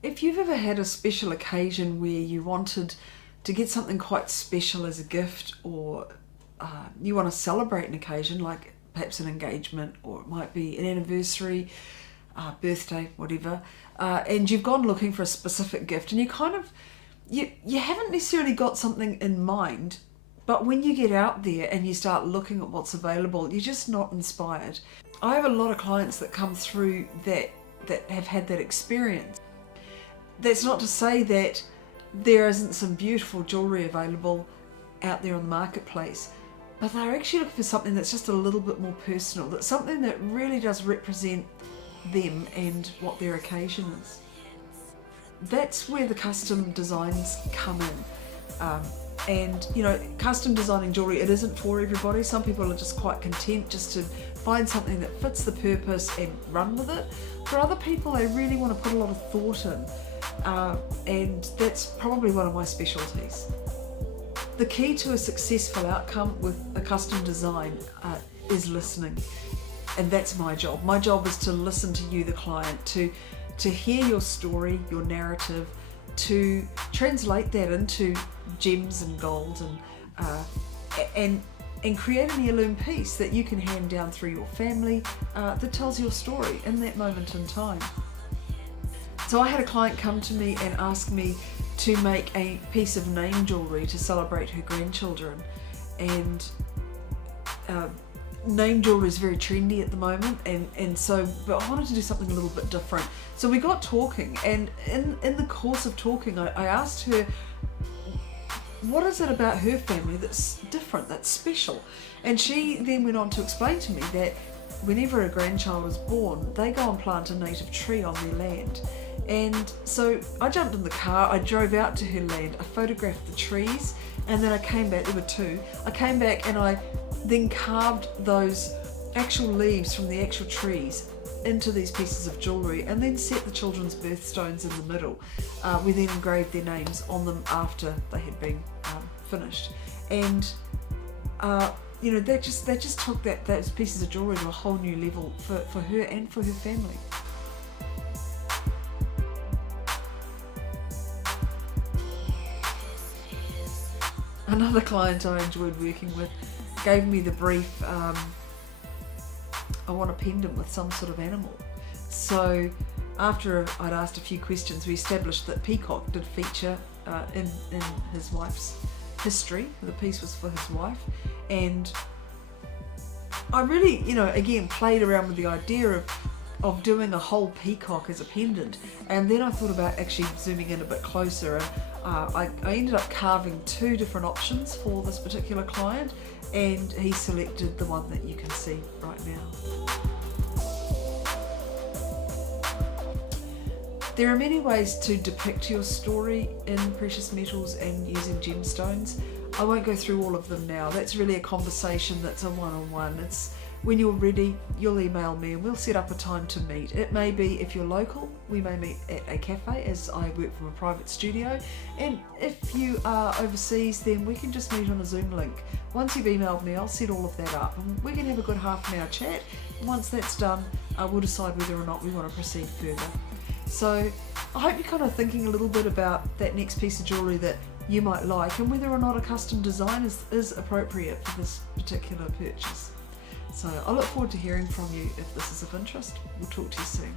If you've ever had a special occasion where you wanted to get something quite special as a gift, or you want to celebrate an occasion like perhaps an engagement, or it might be an anniversary, birthday, whatever, and you've gone looking for a specific gift and you haven't necessarily got something in mind, but when you get out there and you start looking at what's available, you're just not inspired. I have a lot of clients that come through that have had that experience. That's not to say that there isn't some beautiful jewellery available out there on the marketplace, but they're actually looking for something that's just a little bit more personal, that's something that really does represent them and what their occasion is. That's where the custom designs come in. And you know, custom designing jewellery, it isn't for everybody. Some people are just quite content just to find something that fits the purpose and run with it. For other people, they really want to put a lot of thought in, and that's probably one of my specialties. The key to a successful outcome with a custom design is listening, and that's my job. My job is to listen to you, the client, to hear your story, your narrative, to translate that into gems and gold, and create an heirloom piece that you can hand down through your family that tells your story in that moment in time. So I had a client come to me and ask me to make a piece of name jewellery to celebrate her grandchildren, and name jewellery is very trendy at the moment, but I wanted to do something a little bit different. So we got talking, and in the course of talking, I asked her, what is it about her family that's different, that's special? And she then went on to explain to me that whenever a grandchild is born, they go and plant a native tree on their land. And so I jumped in the car, I drove out to her land, I photographed the trees, and then I came back, there were two, I came back and I then carved those actual leaves from the actual trees into these pieces of jewellery, and then set the children's birthstones in the middle. We then engraved their names on them after they had been finished. And you know, that just took those pieces of jewellery to a whole new level for her and for her family. Another client I enjoyed working with gave me the brief, I want a pendant with some sort of animal. So after I'd asked a few questions, we established that peacock did feature in his wife's history. The piece was for his wife, and I really, you know, again played around with the idea of doing a whole peacock as a pendant, and then I thought about actually zooming in a bit closer, and I ended up carving two different options for this particular client, and he selected the one that you can see right now. There are many ways to depict your story in precious metals and using gemstones. I won't go through all of them now. That's really a conversation that's a one-on-one. It's when you're ready, you'll email me and we'll set up a time to meet. It may be, if you're local, we may meet at a cafe, as I work from a private studio. And if you are overseas, then we can just meet on a Zoom link. Once you've emailed me, I'll set all of that up and we can have a good half-an-hour chat. Once that's done, we'll decide whether or not we want to proceed further. So I hope you're kind of thinking a little bit about that next piece of jewellery that you might like, and whether or not a custom design is appropriate for this particular purchase. So I look forward to hearing from you if this is of interest. We'll talk to you soon.